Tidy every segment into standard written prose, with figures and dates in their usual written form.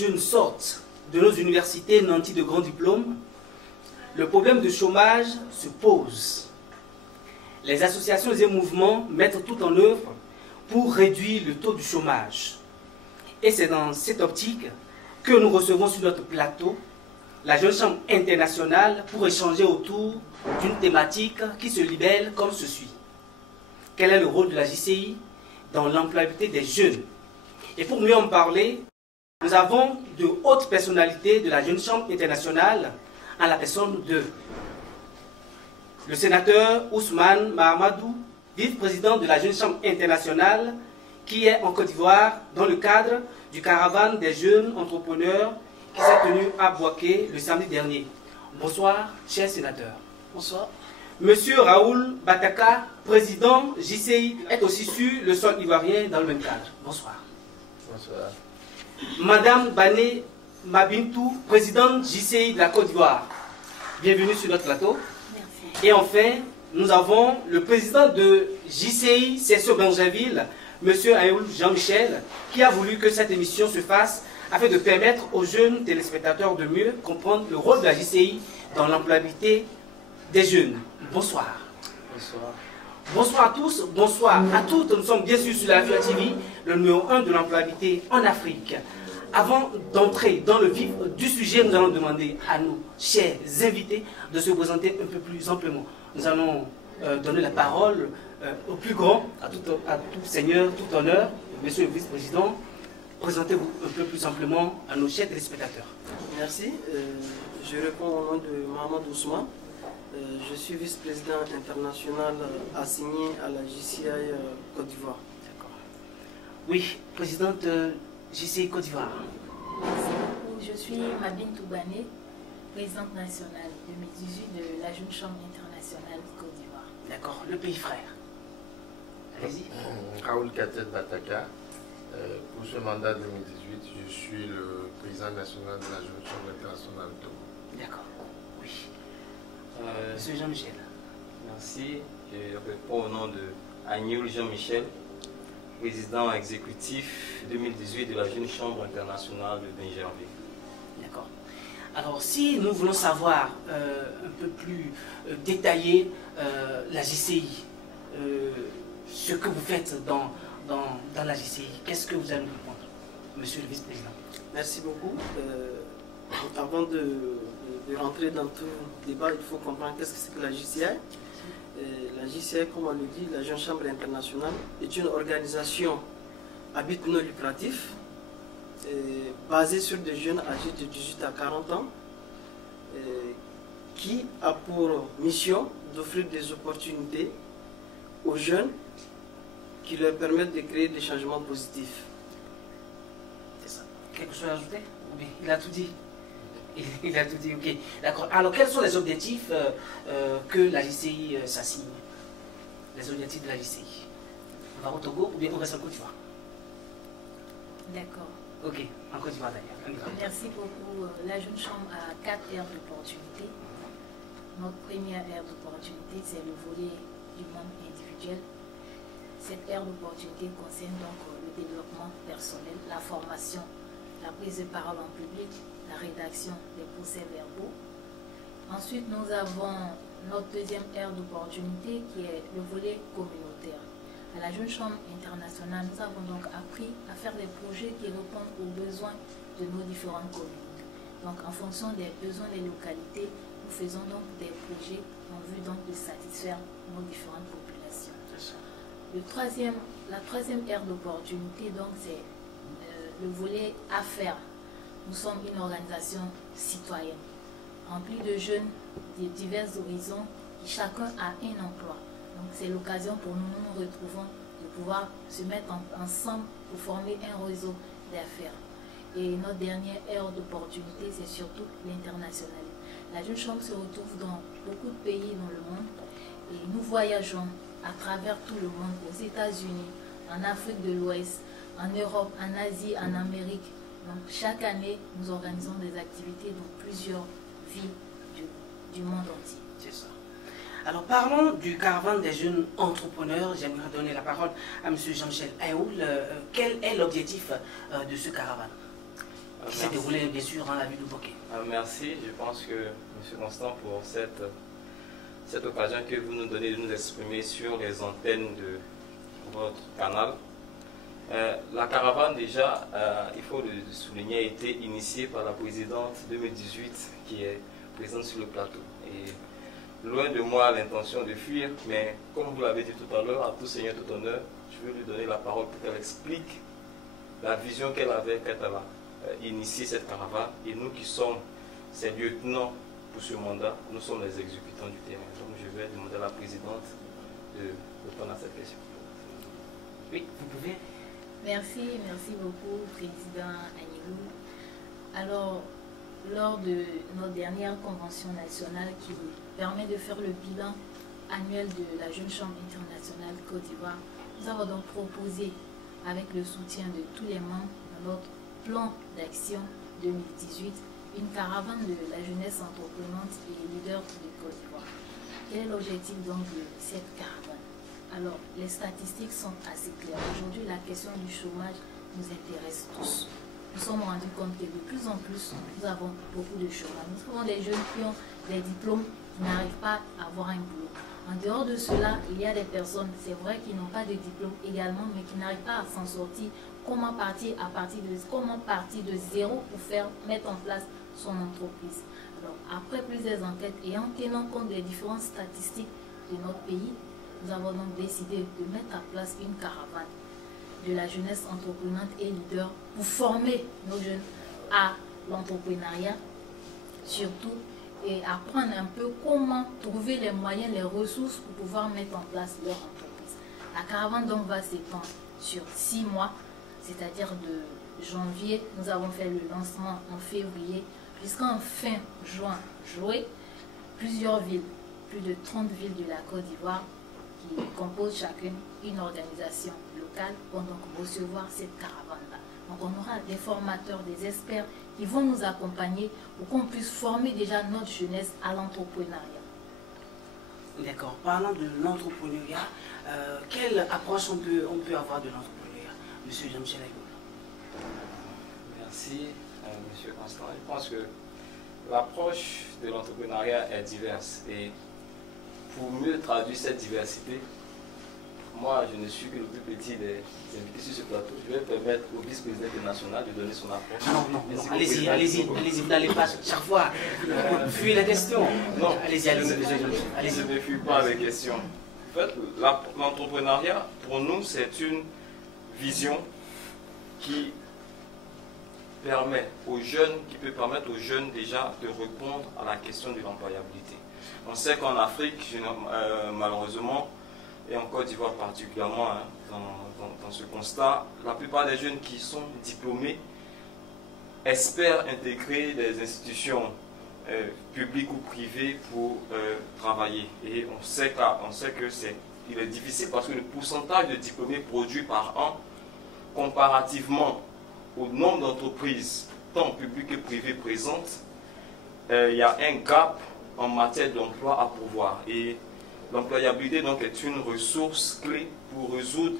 jeunes sortent de nos universités nantis de grands diplômes, le problème de chômage se pose. Les associations et mouvements mettent tout en œuvre pour réduire le taux du chômage. Et c'est dans cette optique que nous recevons sur notre plateau la Jeune Chambre internationale pour échanger autour d'une thématique qui se libelle comme ceci. Quel est le rôle de la JCI dans l'employabilité des jeunes? Et pour mieux en parler, nous avons de hautes personnalités de la Jeune Chambre internationale à la personne de le sénateur Ousmane Mahamadou, vice-président de la Jeune Chambre internationale, qui est en Côte d'Ivoire dans le cadre du caravane des jeunes entrepreneurs qui s'est tenu à Bouaké le samedi dernier. Bonsoir, cher sénateur. Bonsoir. Monsieur Raoul Bataka, président JCI, est aussi sur le sol ivoirien dans le même cadre. Bonsoir. Bonsoir. Madame Bané Mabintou, présidente JCI de la Côte d'Ivoire. Bienvenue sur notre plateau. Merci. Et enfin, nous avons le président de JCI, Session Benjerville, monsieur Ayoul Jean-Michel, qui a voulu que cette émission se fasse afin de permettre aux jeunes téléspectateurs de mieux comprendre le rôle de la JCI dans l'employabilité des jeunes. Bonsoir. Bonsoir. Bonsoir à tous, bonsoir à toutes. Nous sommes bien sûr sur la TV, le numéro 1 de l'employabilité en Afrique. Avant d'entrer dans le vif du sujet, nous allons demander à nos chers invités de se présenter un peu plus amplement. Nous allons donner la parole au plus grand, à tout seigneur, tout honneur, monsieur le vice-président. Présentez-vous un peu plus amplement à nos chers téléspectateurs. Merci. Je réponds au nom de Mohamed Ousmane. Je suis vice-président international assigné à la JCI Côte d'Ivoire. D'accord. Oui, présidente JCI Côte d'Ivoire. Merci beaucoup. Je suis Mabine Toubané, présidente nationale 2018 de la Jeune Chambre internationale Côte d'Ivoire. D'accord. Le pays frère. Allez-y. Raoul Katet Bataka. Pour ce mandat 2018, je suis le président national de la Jeune Chambre internationale Togo. D'accord. Oui. Monsieur Jean-Michel. Merci. Je réponds au nom de Agnoul Jean-Michel, président exécutif 2018 de la Jeune Chambre internationale de Benjerville. D'accord. Alors, si nous voulons savoir un peu plus détaillé la JCI, ce que vous faites dans la JCI, qu'est-ce que vous allez nous répondre, monsieur le vice-président? Merci beaucoup. Avant de rentrer dans tout le débat, il faut comprendre qu'est-ce que c'est que la JCI. La JCI, comme on le dit, la Jeune Chambre internationale, est une organisation à but non lucratif basée sur des jeunes âgés de 18 à 40 ans qui a pour mission d'offrir des opportunités aux jeunes qui leur permettent de créer des changements positifs. C'est ça. Quelque chose à ajouter? Oui, il a tout dit. Il a tout dit, ok. D'accord. Alors, quels sont les objectifs que la JCI s'assigne? Les objectifs de la JCI. On va au Togo ou bien on reste en Côte d'Ivoire? D'accord. Ok, en Côte d'Ivoire d'ailleurs. Merci beaucoup. La Jeune Chambre a 4 aires d'opportunité. Notre première aire d'opportunité, c'est le volet du monde individuel. Cette aire d'opportunité concerne donc le développement personnel, la formation, la prise de parole en public, la rédaction des procès-verbaux. Ensuite, nous avons notre deuxième aire d'opportunité qui est le volet communautaire. À la Jeune Chambre internationale, nous avons donc appris à faire des projets qui répondent aux besoins de nos différentes communautés. Donc, en fonction des besoins des localités, nous faisons donc des projets en vue donc de satisfaire nos différentes populations. La troisième aire d'opportunité, donc, c'est le volet affaires. Nous sommes une organisation citoyenne, remplie de jeunes de divers horizons qui chacun a un emploi. Donc c'est l'occasion pour nous, nous retrouvons, de pouvoir se mettre ensemble pour former un réseau d'affaires. Et notre dernière aire d'opportunité, c'est surtout l'internationalisme. La Jeune Chambre se retrouve dans beaucoup de pays dans le monde et nous voyageons à travers tout le monde, aux États-Unis, en Afrique de l'Ouest, en Europe, en Asie, en Amérique. Donc chaque année, nous organisons des activités dans plusieurs villes du monde entier. C'est ça. Alors parlons du caravane des jeunes entrepreneurs. J'aimerais donner la parole à M. Jean-Michel Ayoul. Quel est l'objectif de ce caravane? qui s'est déroulé bien sûr dans la ville de Bokeh. Merci, je pense que M. Constant pour cette occasion que vous nous donnez de nous exprimer sur les antennes de votre canal. La caravane déjà, il faut le souligner, a été initiée par la présidente 2018 qui est présente sur le plateau. Et loin de moi l'intention de fuir, mais comme vous l'avez dit tout à l'heure, à tout seigneur, tout honneur, je veux lui donner la parole pour qu'elle explique la vision qu'elle avait quand elle a initié cette caravane. Et nous qui sommes ses lieutenants pour ce mandat, nous sommes les exécutants du terrain. Donc je vais demander à la présidente de répondre à cette question. Oui, vous pouvez. Merci beaucoup, Président Agnelou. Alors, lors de notre dernière convention nationale qui permet de faire le bilan annuel de la Jeune Chambre internationale Côte d'Ivoire, nous avons donc proposé, avec le soutien de tous les membres de notre plan d'action 2018, une caravane de la jeunesse entreprenante et leader de Côte d'Ivoire. Quel est l'objectif donc de cette caravane? Alors, les statistiques sont assez claires. Aujourd'hui, la question du chômage nous intéresse tous. Nous sommes rendus compte que de plus en plus, nous avons beaucoup de chômage. Nous trouvons des jeunes qui ont des diplômes qui n'arrivent pas à avoir un boulot. En dehors de cela, il y a des personnes, c'est vrai, qui n'ont pas de diplôme également, mais qui n'arrivent pas à s'en sortir. Comment partir de zéro pour mettre en place son entreprise. Alors, après plusieurs enquêtes et en tenant compte des différentes statistiques de notre pays, nous avons donc décidé de mettre en place une caravane de la jeunesse entreprenante et leader pour former nos jeunes à l'entrepreneuriat, surtout, et apprendre un peu comment trouver les moyens, les ressources pour pouvoir mettre en place leur entreprise. La caravane donc va s'étendre sur 6 mois, c'est-à-dire de janvier, nous avons fait le lancement en février, jusqu'en fin juin, plusieurs villes, plus de 30 villes de la Côte d'Ivoire qui composent chacune une organisation locale vont donc recevoir cette caravane-là. Donc on aura des formateurs, des experts qui vont nous accompagner pour qu'on puisse former déjà notre jeunesse à l'entrepreneuriat. D'accord. Parlant de l'entrepreneuriat, quelle approche on peut avoir de l'entrepreneuriat, Monsieur Jean-Michel Aïboula? Merci, Monsieur Constant. Je pense que l'approche de l'entrepreneuriat est diverse. Et pour mieux traduire cette diversité, moi, je ne suis que le plus petit des invités sur ce plateau. Je vais permettre au vice-président international de donner son approche. Non, allez-y, vous n'allez pas chaque fois fuir les questions. Non, allez-y. Je ne fuis pas les questions. En fait, l'entrepreneuriat, pour nous, c'est une vision qui permet aux jeunes, qui peut permettre aux jeunes déjà de répondre à la question de l'employabilité. On sait qu'en Afrique, malheureusement, et en Côte d'Ivoire particulièrement, dans ce constat, la plupart des jeunes qui sont diplômés espèrent intégrer des institutions publiques ou privées pour travailler. Et on sait qu'il est difficile parce que le pourcentage de diplômés produits par an, comparativement au nombre d'entreprises, tant publiques que privées présentes, il y a un gap en matière d'emploi à pourvoir. Et l'employabilité donc est une ressource clé pour résoudre,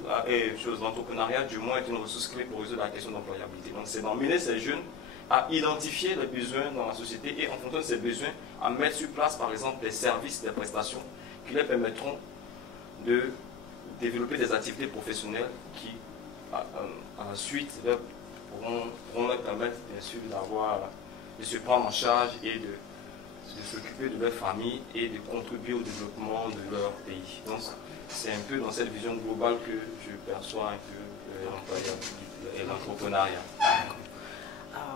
l'entrepreneuriat du moins est une ressource clé pour résoudre la question d'employabilité. Donc c'est d'emmener ces jeunes à identifier les besoins dans la société et en fonction de ces besoins, à mettre sur place par exemple des services, des prestations qui leur permettront de développer des activités professionnelles qui ensuite pourront leur permettre bien sûr de se prendre en charge et de s'occuper de leur famille et de contribuer au développement de leur pays. Donc c'est un peu dans cette vision globale que je perçois un peu l'entrepreneuriat.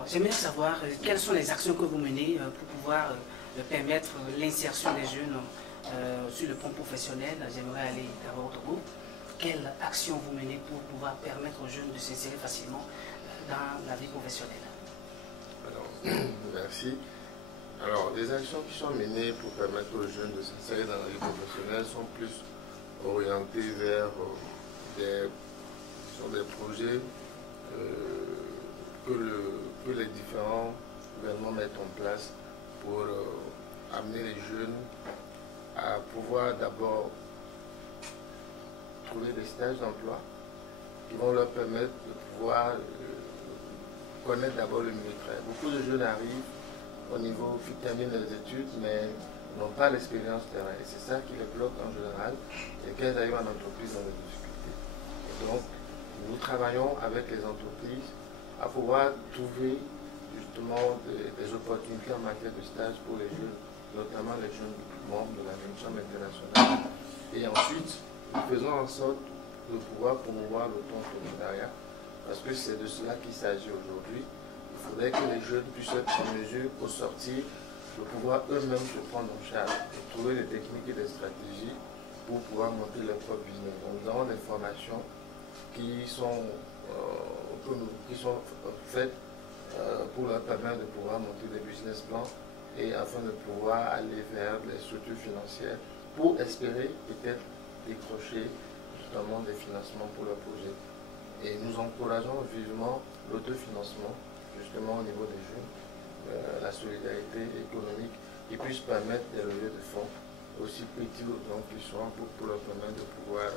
J'aimerais savoir quelles sont les actions que vous menez pour pouvoir permettre l'insertion des jeunes sur le plan professionnel. J'aimerais aller à votre groupe. Quelles actions vous menez pour pouvoir permettre aux jeunes de s'insérer facilement dans la vie professionnelle? Alors, merci. Alors, les actions qui sont menées pour permettre aux jeunes de s'insérer dans la vie professionnelle sont plus orientées vers des projets que les différents gouvernements mettent en place pour amener les jeunes à pouvoir d'abord trouver des stages d'emploi qui vont leur permettre de pouvoir connaître d'abord le milieu de travail. Beaucoup de jeunes arrivent au niveau, ils terminent les études, mais n'ont pas l'expérience terrain. Et c'est ça qui les bloque en général, et qu'elles arrivent en entreprise dans des difficultés. Et donc, nous travaillons avec les entreprises à pouvoir trouver justement des opportunités en matière de stage pour les jeunes, notamment les jeunes membres de la Jeune Chambre internationale. Et ensuite, nous faisons en sorte de pouvoir promouvoir l'auto-entrepreneuriat, parce que c'est de cela qu'il s'agit aujourd'hui. Il faudrait que les jeunes puissent être en mesure, au sortir, de pouvoir eux-mêmes se prendre en charge, et trouver des techniques et des stratégies pour pouvoir monter leur propre business. Donc, nous avons des formations qui sont faites pour leur permettre de pouvoir monter des business plans et afin de pouvoir aller vers les structures financières pour espérer peut-être décrocher justement des financements pour leur projet. Et nous encourageons vivement l'autofinancement justement au niveau des jeunes, la solidarité économique qui puisse permettre des levées de fonds aussi petits ou grands qu'ils soient pour leur permettre de pouvoir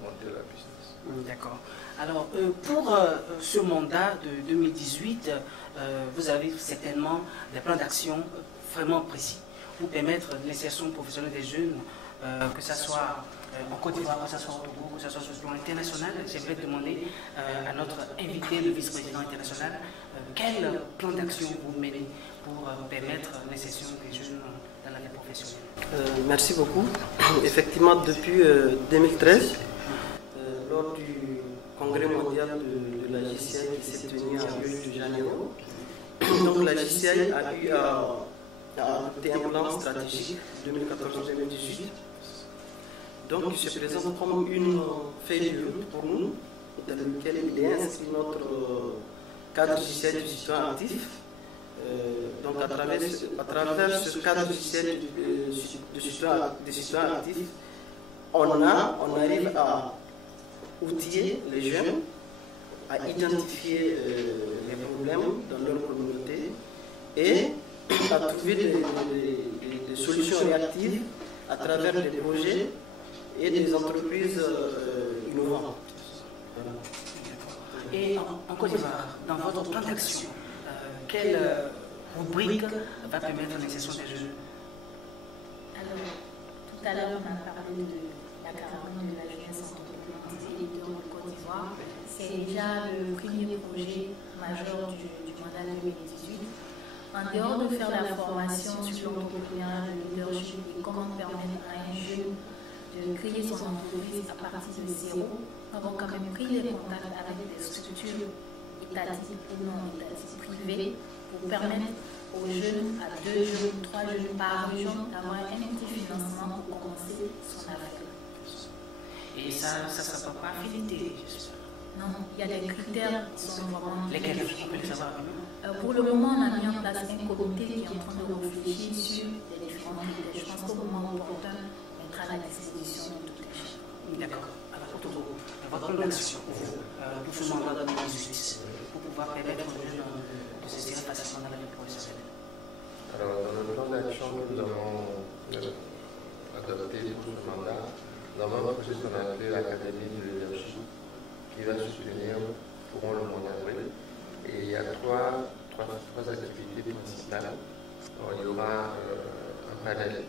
monter leur business. D'accord. Alors, pour ce mandat de 2018, vous avez certainement des plans d'action vraiment précis pour permettre l'insertion professionnelle des jeunes, que ce soit en Côte d'Ivoire, que ce soit au Togo, que ce soit sur le plan international. J'aimerais demander à notre invité, le vice-président international, quel plan d'action vous menez pour permettre l'insertion des jeunes dans la vie professionnelle. Merci beaucoup. Effectivement, depuis 2013, lors du congrès mondial de la JCI qui s'est tenu à Rio de Janeiro, donc la JCI a eu à adopter un plan stratégique 2014-2018, donc qui se présente comme une feuille de route pour nous, dans lequel il est inscrit notre cadre JCI du citoyen actif. Donc à travers ce cadre JCI du citoyen actif, on arrive à outiller les jeunes, à identifier les problèmes dans leur communauté et à trouver des solutions réactives à travers des projets et des entreprises innovantes. Et en Côte d'Ivoire, dans votre plan d'action, quelle rubrique va permettre l'insertion des jeunes? Alors, tout à l'heure, on a parlé de la caravane de la jeunesse entreprenante et de Côte d'Ivoire. C'est déjà le premier projet majeur du mandat 2018. En dehors de faire la formation sur l'entrepreneuriat, le leadership et comment permettre à un jeune de créer son entreprise à partir de zéro, nous avons quand même pris les contacts avec des structures étatiques ou non étatiques privées pour permettre aux jeunes, à 2 jeunes, 3 jeunes par région, d'avoir un petit financement pour commencer son aventure. Et ça ne sera pas affinité, j'espère. Non, il y a des critères qui sont vraiment... Lesquels on peut les savoir? Pour le moment, on a mis en place un comité qui est en train de réfléchir sur les différents critères. Je pense qu'au moment opportun, on mettra à la disposition de toutes les choses. D'accord. Alors, votre plan d'action pour ce mandat 2018, pour pouvoir permettre aux jeunes de s'insérer facilement dans la vie professionnelle. Alors, dans le plan d'action que nous avons adopté pour ce mandat, nous avons ce qu'on a appelé l'Académie du leadership, qui va se tenir pour le mois d'avril. Et il y a trois activités principales. Alors, il y aura un panel,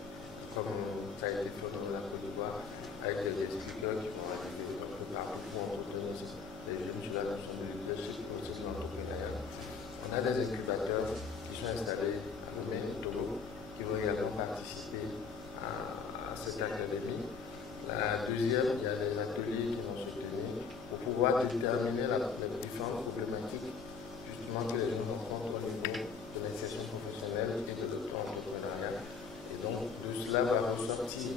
comme ça a été fait dans la Côte d'Ivoire, avec des speakers qui vont arriver par pour entretenir les jeunes sur la notion de leadership et aussi dans l'entrepreneuriat. On a des incubateurs qui sont installés à Lomé, au Togo, qui vont également participer à cette académie. La deuxième, il y a des ateliers qui vont se tenir pour pouvoir déterminer les différentes problématiques justement que les jeunes rencontrent au niveau de l'insertion professionnelle et de l'auto-entrepreneuriat. Et donc, de cela va ressortir,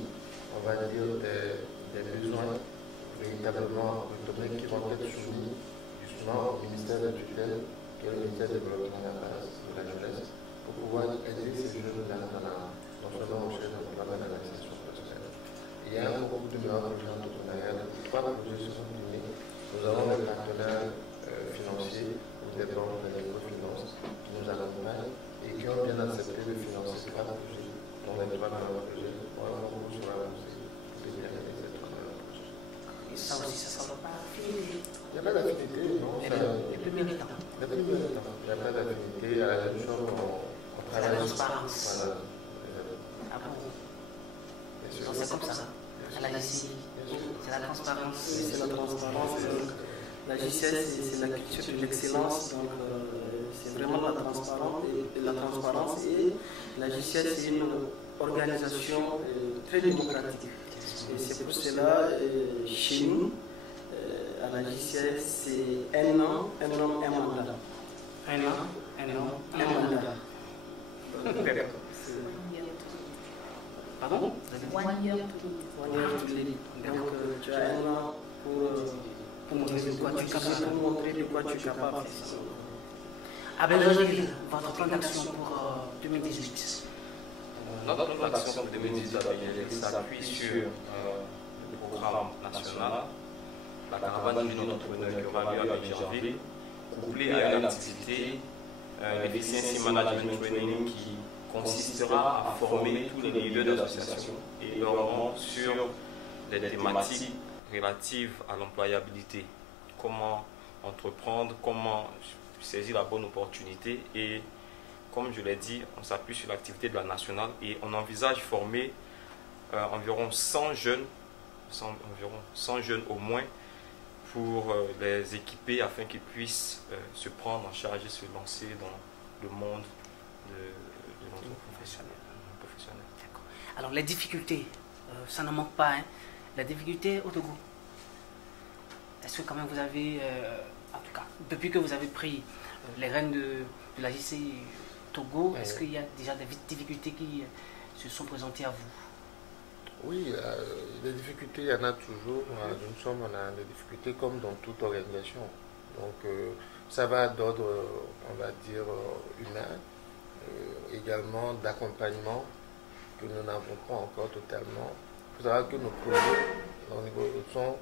on va dire, des besoins véritablement automatiques qui vont être soumis justement au ministère de la tutelle, qui est le ministère du développement de la jeunesse, pour pouvoir aider ces jeunes-là dans leur recherche de l'insertion professionnelle. Il y a un groupe de meilleurs projets entrepreneuriales, 3 projets se sont menés. Nous avons des partenaires financiers, des banques de microfinance qui nous accompagnent et qui ont bien accepté de financer 3 projets, dont les 3 meilleurs projets pour un groupe sur la musique. Et ça aussi, ça ne sera pas affinité. Il n'y a pas d'affinité, non. Les plus méritants. Il n'y a pas d'affinité à la jeune chambre, on travaille. La transparence. Voilà. Ah bon? Bien sûr. Non, c'est comme ça. À la JCI, c'est la transparence. Oui, c'est la transparence. La JCS, c'est la culture de l'excellence. Donc, c'est vraiment la transparence. Et la JCS, c'est une organisation très démocratique. Et c'est pour cela, chez nous, à la JCS, c'est un an, un mandat. Un an, Un mandat. Pardon? One year to lead. One year to lead. Donc, tu as un an pour montrer de quoi tu es capable. Pour montrer de quoi tu es capable. Abel Rangel, votre plan d'action pour 2018. Notre plan d'action pour 2018 s'appuie sur le programme national, la caravane du entrepreneur qui aura lieu à Béjanville, couplée à une activité, l'efficiency management training qui consistera à former tous les leaders d'associations et également sur les thématiques relatives à l'employabilité. Comment entreprendre, comment saisir la bonne opportunité et, comme je l'ai dit, on s'appuie sur l'activité de la nationale et on envisage former environ 100 jeunes, environ 100 jeunes au moins, pour les équiper afin qu'ils puissent se prendre en charge et se lancer dans le monde de l'entreprise professionnelle. D'accord. Alors, les difficultés, ça ne manque pas. Hein. La difficulté au Togo. Est-ce que quand même vous avez, en tout cas, depuis que vous avez pris les rênes de la JCI Togo, est-ce qu'il y a déjà des difficultés qui se sont présentées à vous? Oui, les difficultés, il y en a toujours. Nous sommes, on a des difficultés comme dans toute organisation. Donc, ça va d'ordre, on va dire, humain, également d'accompagnement que nous n'avons pas encore totalement. Il faut savoir que nos projets au niveau sont,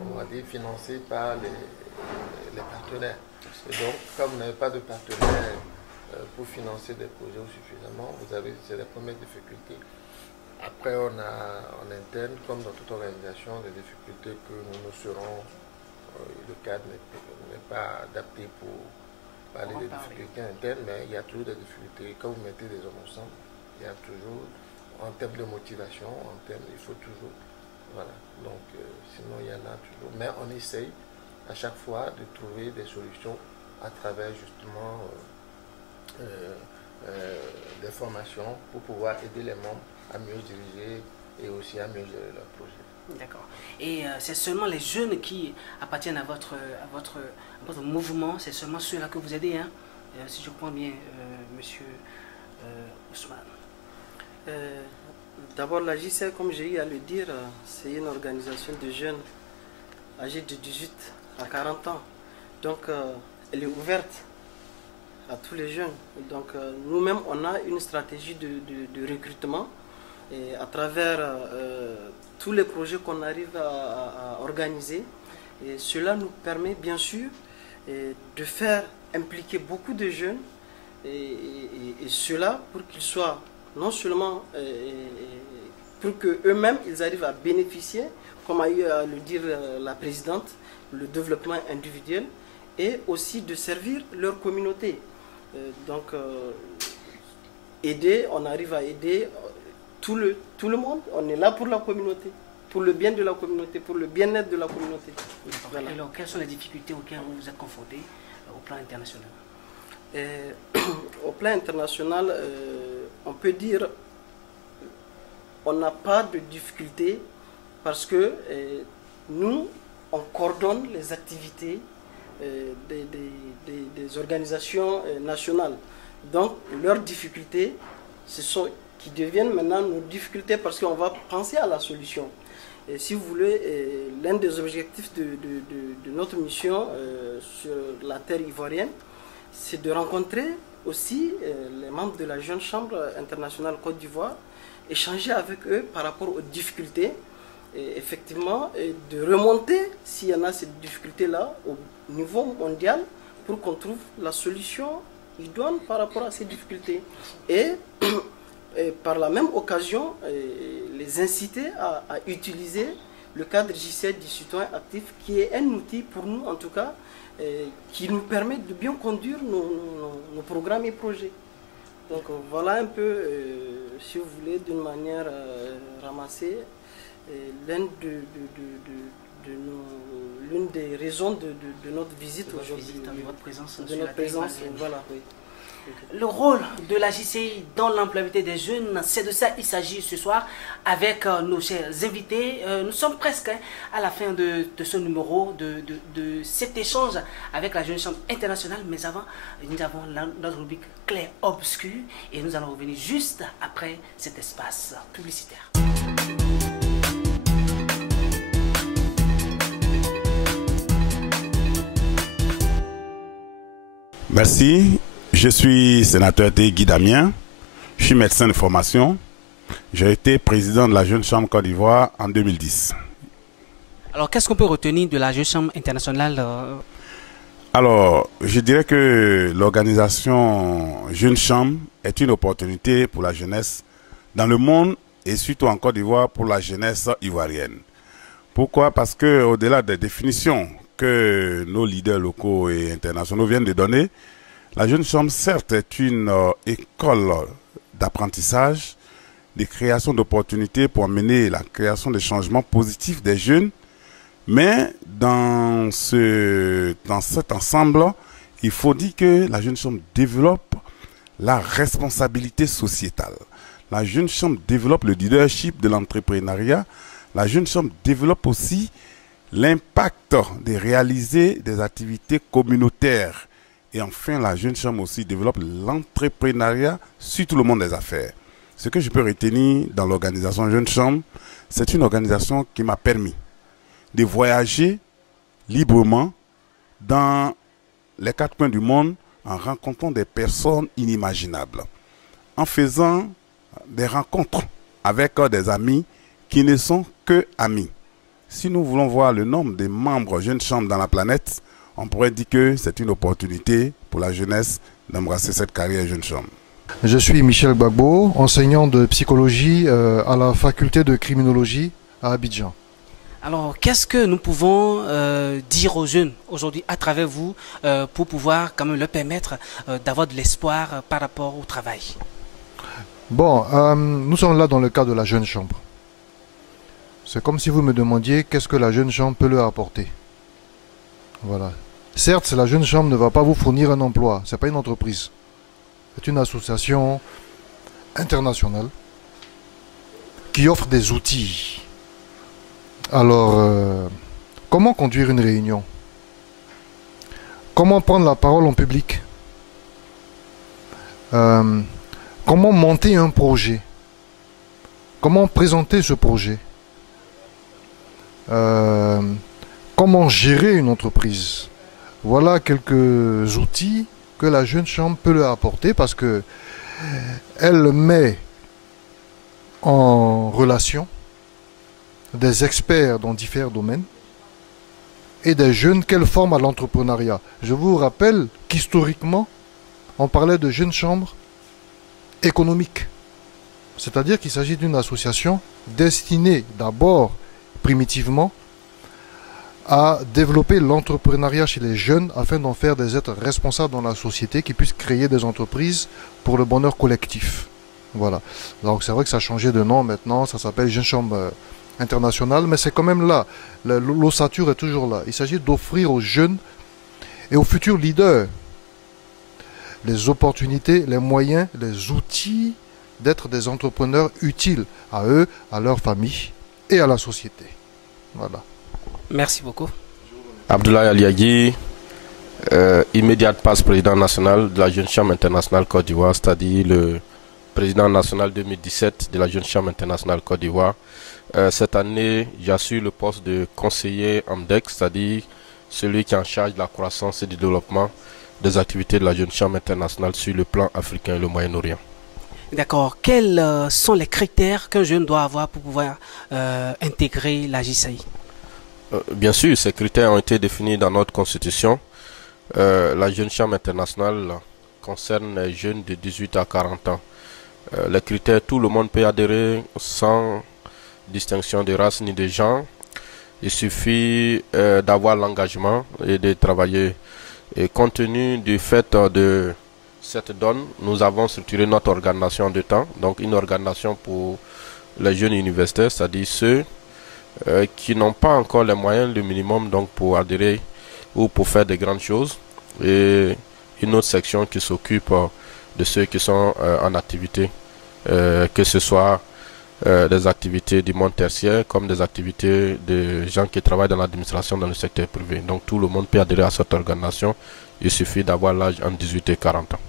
on va dire, financés par les partenaires. Et donc, comme vous n'avez pas de partenaire pour financer des projets suffisamment, c'est la première difficulté. Après, on a en interne, comme dans toute organisation, des difficultés que nous serons, le cadre n'est pas adapté pour parler des difficultés internes, mais il y a toujours des difficultés. Quand vous mettez des hommes ensemble, il y a toujours, en termes de motivation, il faut toujours, voilà. Donc, sinon, il y en a toujours. Mais on essaye à chaque fois de trouver des solutions à travers justement des formations pour pouvoir aider les membres à mieux diriger et aussi à mieux gérer leur projet. D'accord. Et c'est seulement les jeunes qui appartiennent à votre mouvement, c'est seulement ceux-là que vous aidez, hein, si je comprends bien, monsieur Ousmane. D'abord, la JCI, comme j'ai eu à le dire, c'est une organisation de jeunes âgés de 18 à 40 ans. Donc, elle est ouverte à tous les jeunes. Donc, nous-mêmes, on a une stratégie de recrutement. Et à travers tous les projets qu'on arrive à organiser, et cela nous permet bien sûr de faire impliquer beaucoup de jeunes et cela pour qu'ils soient non seulement pour qu'eux-mêmes ils arrivent à bénéficier, comme a eu à le dire la présidente, le développement individuel et aussi de servir leur communauté. Donc aider, on arrive à aider tout le monde, on est là pour la communauté, pour le bien de la communauté, pour le bien-être de la communauté. Voilà. Alors, quelles sont les difficultés auxquelles vous vous êtes confrontés au plan international? Au plan international, on peut dire on n'a pas de difficultés parce que nous, on coordonne les activités des organisations nationales. Donc, leurs difficultés, ce sont qui deviennent maintenant nos difficultés parce qu'on va penser à la solution. Et si vous voulez, l'un des objectifs de notre mission sur la terre ivoirienne, c'est de rencontrer aussi les membres de la Jeune Chambre internationale Côte d'Ivoire, échanger avec eux par rapport aux difficultés, et effectivement, et de remonter, s'il y en a ces difficultés-là, au niveau mondial, pour qu'on trouve la solution idoine par rapport à ces difficultés. Et par la même occasion, les inciter à utiliser le cadre JCI du citoyen actif, qui est un outil pour nous en tout cas, qui nous permet de bien conduire nos programmes et projets. Donc voilà un peu, si vous voulez, d'une manière ramassée, l'une des raisons de notre visite aujourd'hui. De votre présence. De notre présence, voilà, oui. Le rôle de la JCI dans l'employabilité des jeunes, c'est de ça qu'il s'agit ce soir avec nos chers invités. Nous sommes presque à la fin de ce numéro, de cet échange avec la Jeune Chambre internationale. Mais avant, nous avons notre rubrique clair-obscur et nous allons revenir juste après cet espace publicitaire. Merci. Je suis sénateur Guy Damien, je suis médecin de formation. J'ai été président de la Jeune Chambre Côte d'Ivoire en 2010. Alors, qu'est-ce qu'on peut retenir de la Jeune Chambre internationale Alors, je dirais que l'organisation Jeune Chambre est une opportunité pour la jeunesse dans le monde et surtout en Côte d'Ivoire pour la jeunesse ivoirienne. Pourquoi? Parce qu'au-delà des définitions que nos leaders locaux et internationaux viennent de donner, la Jeune Chambre, certes, est une école d'apprentissage, de création d'opportunités pour mener la création de changements positifs des jeunes. Mais dans cet ensemble, il faut dire que la Jeune Chambre développe la responsabilité sociétale. La Jeune Chambre développe le leadership de l'entrepreneuriat. La Jeune Chambre développe aussi l'impact de réaliser des activités communautaires. Et enfin, la Jeune Chambre aussi développe l'entrepreneuriat sur tout le monde des affaires. Ce que je peux retenir dans l'organisation Jeune Chambre, c'est une organisation qui m'a permis de voyager librement dans les quatre coins du monde en rencontrant des personnes inimaginables, en faisant des rencontres avec des amis qui ne sont que amis. Si nous voulons voir le nombre de membres Jeune Chambre dans la planète, on pourrait dire que c'est une opportunité pour la jeunesse d'embrasser cette carrière Jeune Chambre. Je suis Michel Gbagbo, enseignant de psychologie à la faculté de criminologie à Abidjan. Alors, qu'est-ce que nous pouvons dire aux jeunes aujourd'hui à travers vous pour pouvoir quand même leur permettre d'avoir de l'espoir par rapport au travail? Bon, nous sommes là dans le cadre de la Jeune Chambre. C'est comme si vous me demandiez qu'est-ce que la Jeune Chambre peut leur apporter. Voilà. Certes, la Jeune Chambre ne va pas vous fournir un emploi, ce n'est pas une entreprise. C'est une association internationale qui offre des outils. Alors, comment conduire une réunion? Comment prendre la parole en public? Comment monter un projet? Comment présenter ce projet? Comment gérer une entreprise? Voilà quelques outils que la Jeune Chambre peut leur apporter parce que elle met en relation des experts dans différents domaines et des jeunes qu'elle forme à l'entrepreneuriat. Je vous rappelle qu'historiquement, on parlait de Jeune Chambre économique. C'est-à-dire qu'il s'agit d'une association destinée d'abord, primitivement, à développer l'entrepreneuriat chez les jeunes afin d'en faire des êtres responsables dans la société qui puissent créer des entreprises pour le bonheur collectif. Voilà. Donc c'est vrai que ça a changé de nom maintenant, ça s'appelle Jeune Chambre internationale, mais c'est quand même là. L'ossature est toujours là. Il s'agit d'offrir aux jeunes et aux futurs leaders les opportunités, les moyens, les outils d'être des entrepreneurs utiles à eux, à leur famille et à la société. Voilà. Merci beaucoup. Abdoulaye Aliagui, immédiat passe-président national de la Jeune Chambre internationale Côte d'Ivoire, c'est-à-dire le président national 2017 de la Jeune Chambre internationale Côte d'Ivoire. Cette année, j'assure le poste de conseiller AMDEC, c'est-à-dire celui qui est en charge de la croissance et du développement des activités de la Jeune Chambre internationale sur le plan africain et le Moyen-Orient. D'accord. Quels sont les critères qu'un jeune doit avoir pour pouvoir intégrer la JCI? Bien sûr, ces critères ont été définis dans notre constitution. La Jeune Chambre internationale concerne les jeunes de 18 à 40 ans. Les critères, tout le monde peut adhérer sans distinction de race ni de genre. Il suffit d'avoir l'engagement et de travailler. Et compte tenu du fait de cette donne, nous avons structuré notre organisation en 2 temps. Donc une organisation pour les jeunes universitaires, c'est-à-dire ceux qui n'ont pas encore les moyens, le minimum, donc pour adhérer ou pour faire des grandes choses. Et une autre section qui s'occupe de ceux qui sont en activité, que ce soit des activités du monde tertiaire comme des activités de gens qui travaillent dans l'administration dans le secteur privé. Donc tout le monde peut adhérer à cette organisation. Il suffit d'avoir l'âge entre 18 et 40 ans.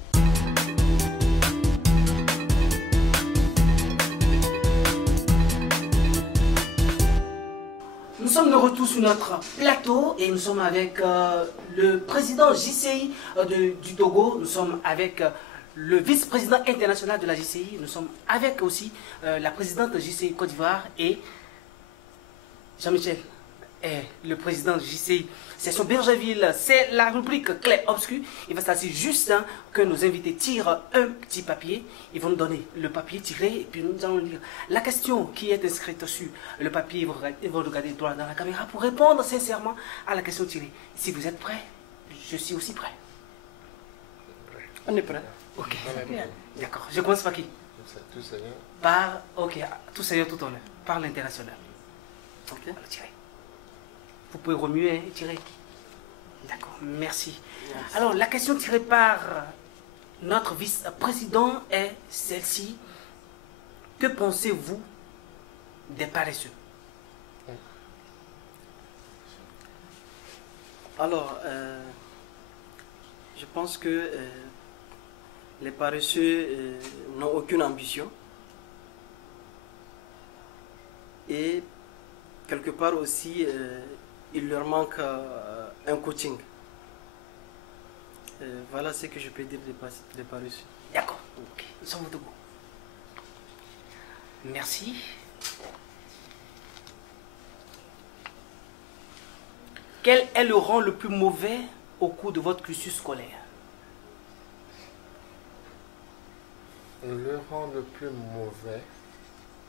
Nous sommes de retour sur notre plateau et nous sommes avec le président JCI du Togo. Nous sommes avec le vice-président international de la JCI. Nous sommes avec aussi la présidente de JCI Côte d'Ivoire et Jean-Michel, le président de JCI Section Bergerville. C'est la rubrique Clair Obscur. Il va s'agir juste que nos invités tirent un petit papier. Ils vont nous donner le papier tiré et puis nous allons lire la question qui est inscrite sur le papier. Ils vont regarder droit dans la caméra pour répondre sincèrement à la question tirée. Si vous êtes prêts, je suis aussi prêt. On est prêt. Ok, d'accord. Je commence par qui? Tout seigneur. Par, ok, tout seigneur, tout honneur. Par l'international. Ok. Alors, tirez. Vous pouvez remuer et tirer. D'accord, merci. Alors, la question tirée par notre vice-président est celle-ci. Que pensez-vous des paresseux? Alors, je pense que les paresseux n'ont aucune ambition. Et quelque part aussi, il leur manque un coaching. Voilà ce que je peux dire des paresseux. D'accord, ok. Nous sommes au Togo. Merci. Quel est le rang le plus mauvais au cours de votre cursus scolaire? Le rang le plus mauvais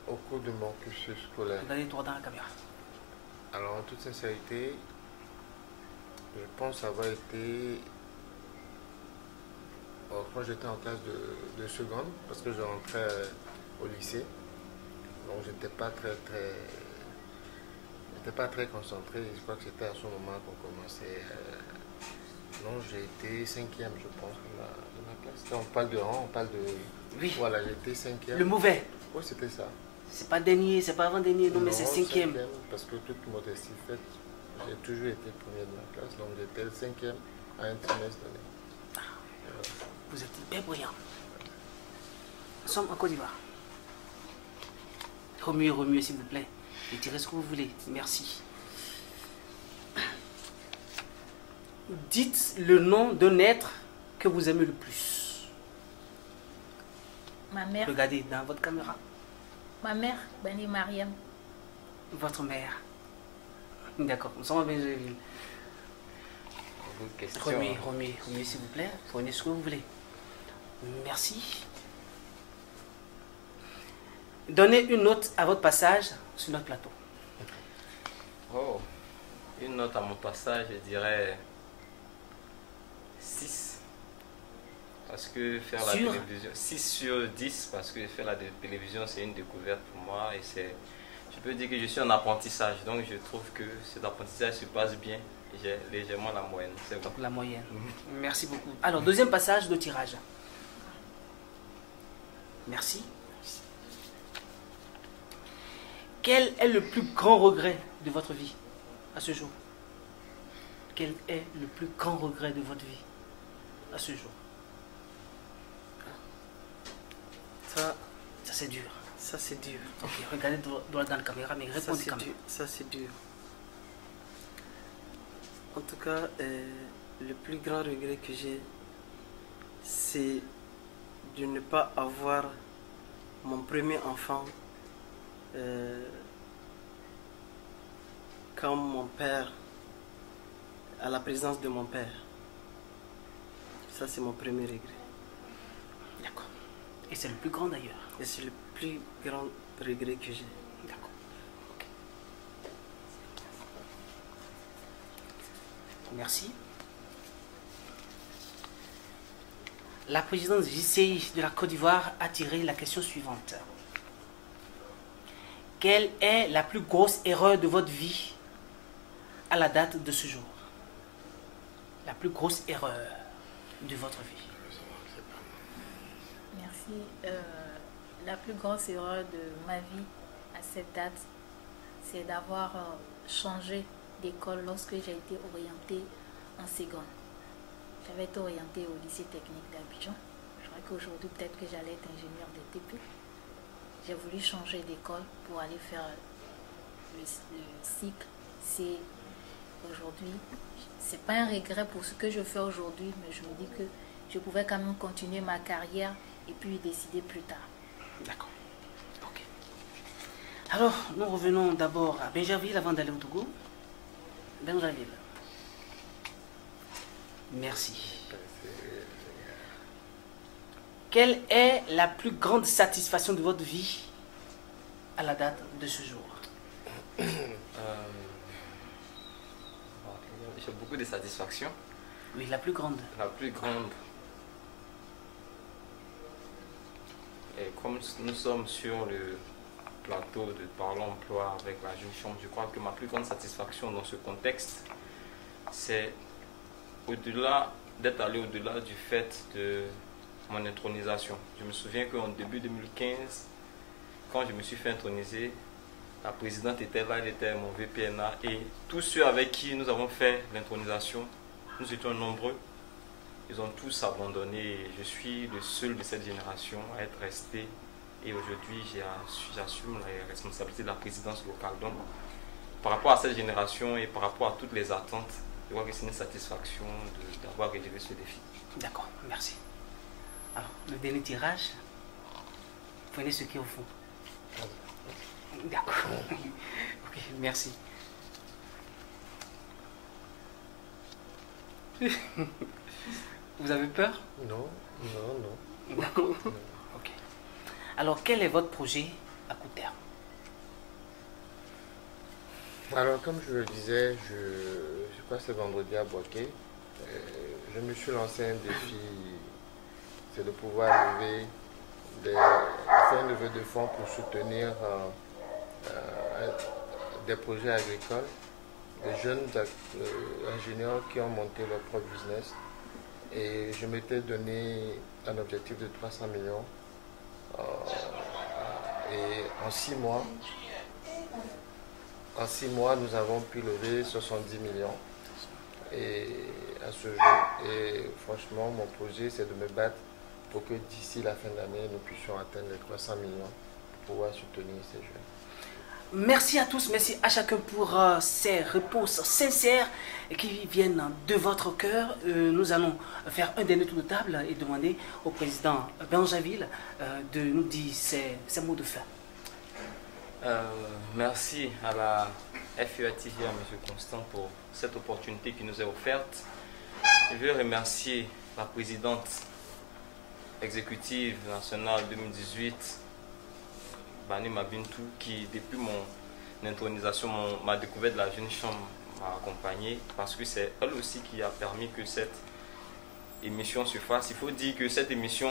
au cours de mon cursus scolaire. Regardez-toi dans la caméra. Alors, en toute sincérité, je pense avoir été... quand j'étais en classe de seconde, parce que je rentrais au lycée, donc j'étais pas très concentré. Je crois que c'était à ce moment qu'on commençait. Non, j'ai été 5e, je pense, de ma classe. On parle de rang, on parle de... Oui. Voilà, j'ai été 5e. Le mauvais. Oui, c'était ça. C'est pas dernier, c'est pas avant-dernier, non, mais c'est 5e. Parce que toute modestie faite, j'ai toujours été premier de ma classe, donc j'étais le 5e à un trimestre donné. Vous êtes bien brillant. Nous sommes en Côte d'Ivoire. Remuez, s'il vous plaît. Et tirez ce que vous voulez. Merci. Dites le nom d'un être que vous aimez le plus. Ma mère. Regardez dans votre caméra. Ma mère, Bani Mariam. Votre mère. D'accord, nous sommes bien. Remuez, s'il vous plaît. Prenez ce que vous voulez. Merci. Donnez une note à votre passage sur notre plateau. Oh, une note à mon passage, je dirais 6. Parce que faire la télévision, 6 sur 10, parce que faire la télévision, c'est une découverte pour moi. Et je peux dire que je suis en apprentissage. Donc je trouve que cet apprentissage se passe bien. J'ai légèrement la moyenne. C'est bon. La moyenne. Merci beaucoup. Alors, deuxième passage de tirage. Merci. Quel est le plus grand regret de votre vie à ce jour? Quel est le plus grand regret de votre vie à ce jour? Ça c'est dur. Ça c'est dur. Ok, regardez droit dans la caméra, mais répondez quand même. Ça c'est dur. En tout cas, le plus grand regret que j'ai, c'est de ne pas avoir mon premier enfant quand mon père, à la présence de mon père. Ça c'est mon premier regret. D'accord. Et c'est le plus grand d'ailleurs. Et c'est le plus grand regret que j'ai. D'accord. Merci. La présidence JCI de la Côte d'Ivoire a tiré la question suivante. Quelle est la plus grosse erreur de votre vie à la date de ce jour? La plus grosse erreur de votre vie. Merci. La plus grosse erreur de ma vie à cette date, c'est d'avoir changé d'école lorsque j'ai été orientée en seconde. J'avais été orientée au lycée technique d'Abidjan. Je crois qu'aujourd'hui, peut-être que j'allais être ingénieur de TP. J'ai voulu changer d'école pour aller faire le cycle C. Aujourd'hui, c'est pas un regret pour ce que je fais aujourd'hui, mais je me dis que je pouvais quand même continuer ma carrière et puis décider plus tard. D'accord. Ok. Alors, nous revenons d'abord à Benjerville avant d'aller au Togo. Benjerville. Merci. Quelle est la plus grande satisfaction de votre vie à la date de ce jour? J'ai beaucoup de satisfaction. Oui, la plus grande. La plus grande. Et comme nous sommes sur le plateau de Parlons Emploi avec la Jeune Chambre, je crois que ma plus grande satisfaction dans ce contexte, c'est au-delà d'être allé au-delà du fait de mon intronisation. Je me souviens qu'en début 2015, quand je me suis fait introniser, la présidente était là, elle était mon VPNA, et tous ceux avec qui nous avons fait l'intronisation, nous étions nombreux, ils ont tous abandonné. Je suis le seul de cette génération à être resté, et aujourd'hui j'assume les responsabilités de la présidence locale. Donc, par rapport à cette génération et par rapport à toutes les attentes, je crois que c'est une satisfaction d'avoir relevé ce défi. D'accord, merci. Alors, le dernier tirage, prenez ce qui est au fond. D'accord. Ok, merci. Vous avez peur? Non, non, non. D'accord. Ok. Alors, quel est votre projet à court terme? Alors, comme je le disais, je passe ce vendredi à Boaké. Je me suis lancé un défi, c'est de pouvoir faire un levée de fonds pour soutenir des projets agricoles, des jeunes ingénieurs qui ont monté leur propre business. Et je m'étais donné un objectif de 300 millions. Et en 6 mois, nous avons pu lever 70 millions. Et à ce jour, et franchement, mon projet, c'est de me battre pour que d'ici la fin de l'année, nous puissions atteindre les 300 millions pour pouvoir soutenir ces jeunes. Merci à tous, merci à chacun pour ces réponses sincères qui viennent de votre cœur. Nous allons faire un dernier tour de table et demander au président Benjerville de nous dire ses mots de fin. Merci à la FEATV et à M. Constant pour cette opportunité qui nous est offerte. Je veux remercier la présidente exécutive nationale 2018, Bani Mabintou, qui depuis mon intronisation, ma découverte de la Jeune Chambre m'a accompagné, parce que c'est elle aussi qui a permis que cette émission se fasse. Il faut dire que cette émission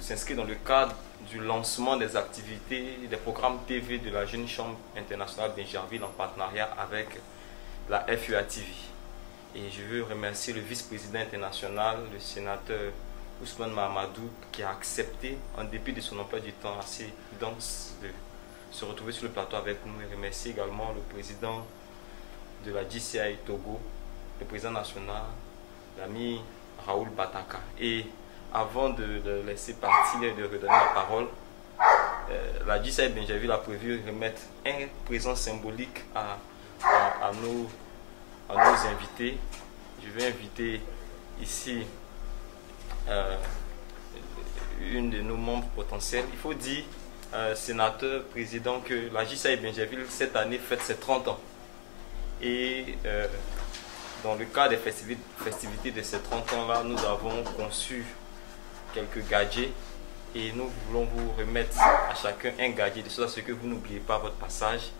s'inscrit dans le cadre du lancement des activités, des programmes TV de la Jeune Chambre internationale Benjerville en partenariat avec la FEATV. Et je veux remercier le vice-président international, le sénateur Ousmane Mahamadou, qui a accepté, en dépit de son emploi du temps assez dense, de se retrouver sur le plateau avec nous. Et remercier également le président de la JCI Togo, le président national, l'ami Raoul Bataka. Et avant de laisser partir et de redonner la parole, la JCI Benjerville a prévu remettre un présent symbolique à nos invités. Je vais inviter ici une de nos membres potentiels. Il faut dire, sénateur, président, que la JCI Benjerville cette année fête ses 30 ans. Et dans le cadre des festivités de ces 30 ans-là, nous avons conçu quelques gadgets et nous voulons vous remettre à chacun un gadget, de sorte à ce que vous n'oubliez pas votre passage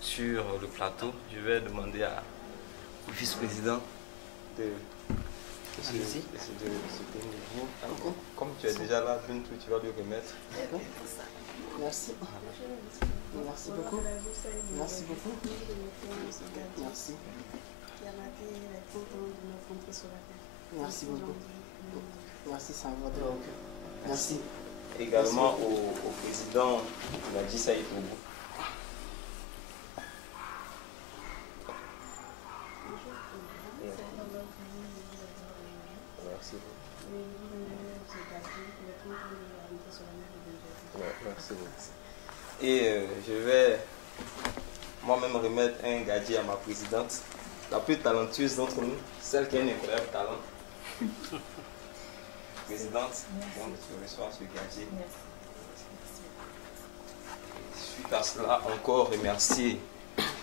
sur le plateau. Je vais demander au vice-président Comme tu es déjà là, Bintou, tu vas lui remettre. Merci. Merci beaucoup. Merci beaucoup. Merci. Merci beaucoup. Merci, ça va de haut. Merci. Également au président de la GCI Togo. Merci. Merci beaucoup. Et je vais moi-même remettre un gadget à ma présidente, la plus talentueuse d'entre nous, celle qui a un incroyable talent. Présidente, bon, tu reçois ce gadget. Suite à cela, encore remercier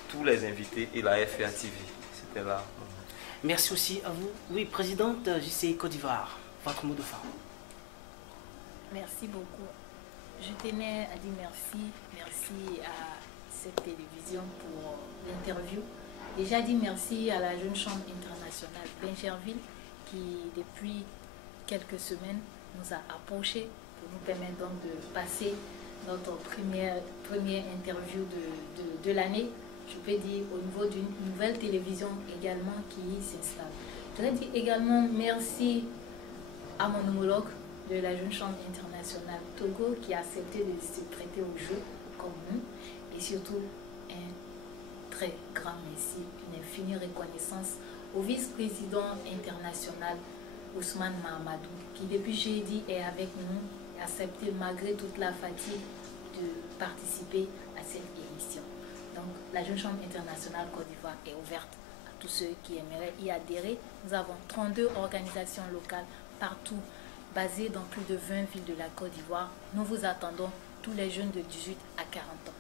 tous les invités et la FA TV. C'était là. Merci aussi à vous. Oui, présidente JCI Côte d'Ivoire, votre mot de fin. Merci beaucoup. Je tenais à dire merci à cette télévision pour l'interview. Déjà dit merci à la Jeune Chambre internationale Bincherville qui, depuis quelques semaines, nous a approchés pour nous permettre donc de passer notre première interview de l'année. Je peux dire au niveau d'une nouvelle télévision également qui s'installe. Je voudrais dire également merci à mon homologue de la Jeune Chambre internationale Togo qui a accepté de se prêter au jeu comme nous, et surtout un très grand merci, une infinie reconnaissance au vice-président international Ousmane Mahamadou qui depuis jeudi est avec nous et a accepté malgré toute la fatigue de participer à cette émission. Donc la Jeune Chambre internationale Côte d'Ivoire est ouverte à tous ceux qui aimeraient y adhérer. Nous avons 32 organisations locales partout, basées dans plus de 20 villes de la Côte d'Ivoire. Nous vous attendons, tous les jeunes de 18 à 40 ans.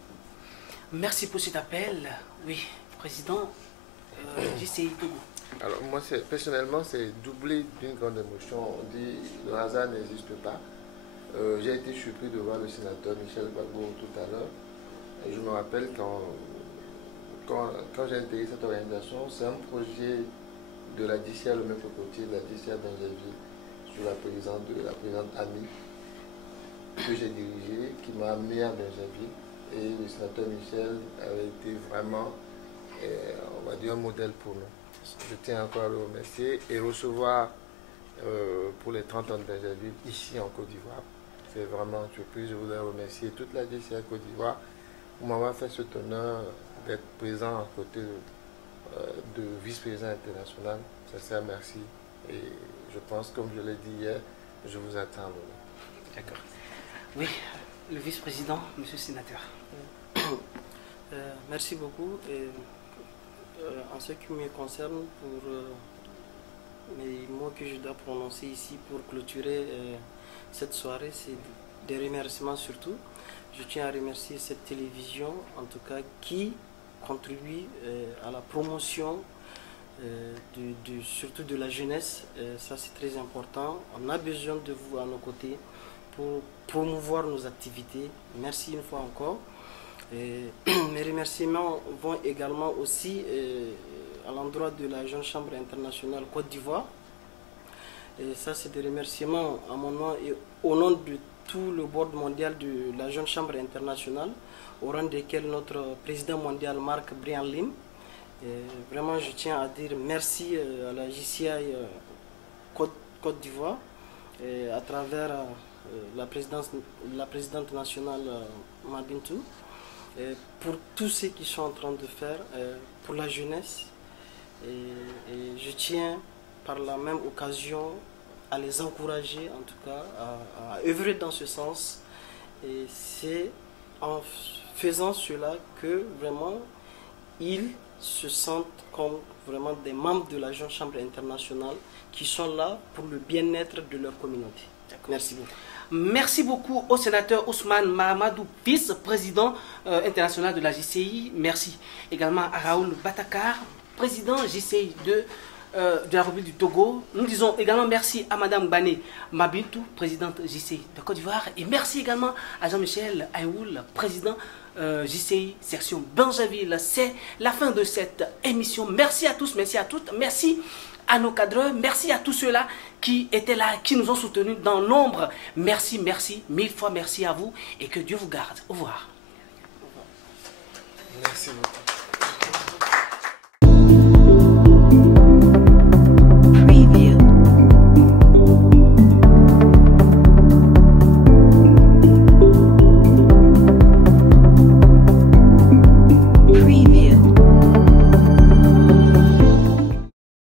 Merci pour cet appel. Oui, président JCI Togo. Alors moi, personnellement, c'est doublé d'une grande émotion. On dit le hasard n'existe pas. J'ai été surpris de voir le sénateur Michel Gbagbo tout à l'heure. Et je me rappelle quand j'ai intégré cette organisation, c'est un projet de la DCA, le même côté de la DCA Bincherville, sous la présidente Ami, que j'ai dirigé, qui m'a amené à Bincherville. Et le sénateur Michel avait été vraiment, on va dire, un modèle pour nous. Je tiens encore à le remercier et recevoir pour les 30 ans de Bincherville ici en Côte d'Ivoire. C'est vraiment une surprise. Je voudrais remercier toute la DCA Côte d'Ivoire pour m'avoir fait cet honneur d'être présent à côté de vice-président international. Sincère merci. Et je pense, comme je l'ai dit hier, je vous attends. D'accord. Oui, le vice-président, monsieur le sénateur. Merci beaucoup. Et, en ce qui me concerne, pour les mots que je dois prononcer ici pour clôturer cette soirée, c'est des remerciements surtout. Je tiens à remercier cette télévision, en tout cas, qui contribue à la promotion surtout de la jeunesse. Ça, c'est très important. On a besoin de vous à nos côtés pour promouvoir nos activités. Merci une fois encore. Mes remerciements vont également aussi à l'endroit de la Jeune Chambre internationale Côte d'Ivoire. Et ça, c'est des remerciements à mon nom et au nom de tout le board mondial de la Jeune Chambre internationale, au rang desquels notre président mondial Marc Brian Lim. Vraiment, je tiens à dire merci à la JCI Côte d'Ivoire à travers la présidente nationale Mabintou, pour tous ceux qui sont en train de faire pour la jeunesse. Et je tiens par la même occasion à les encourager, en tout cas, à œuvrer dans ce sens. Et c'est en faisant cela que vraiment ils se sentent comme vraiment des membres de la Jeune Chambre internationale qui sont là pour le bien-être de leur communauté. Merci beaucoup. Merci beaucoup au sénateur Ousmane Mahamadou, vice-président international de la JCI. Merci également à Raoul Batakar, président JCI de la République du Togo. Nous disons également merci à Madame Bané Mabintou, présidente JCI de Côte d'Ivoire. Et merci également à Jean-Michel Ayoul, président JCI section Bincherville. C'est la fin de cette émission. Merci à tous, merci à toutes. Merci à nos cadreurs, merci à tous ceux-là qui étaient là, qui nous ont soutenus dans l'ombre. Merci, merci, 1000 fois merci à vous et que Dieu vous garde. Au revoir. Merci beaucoup.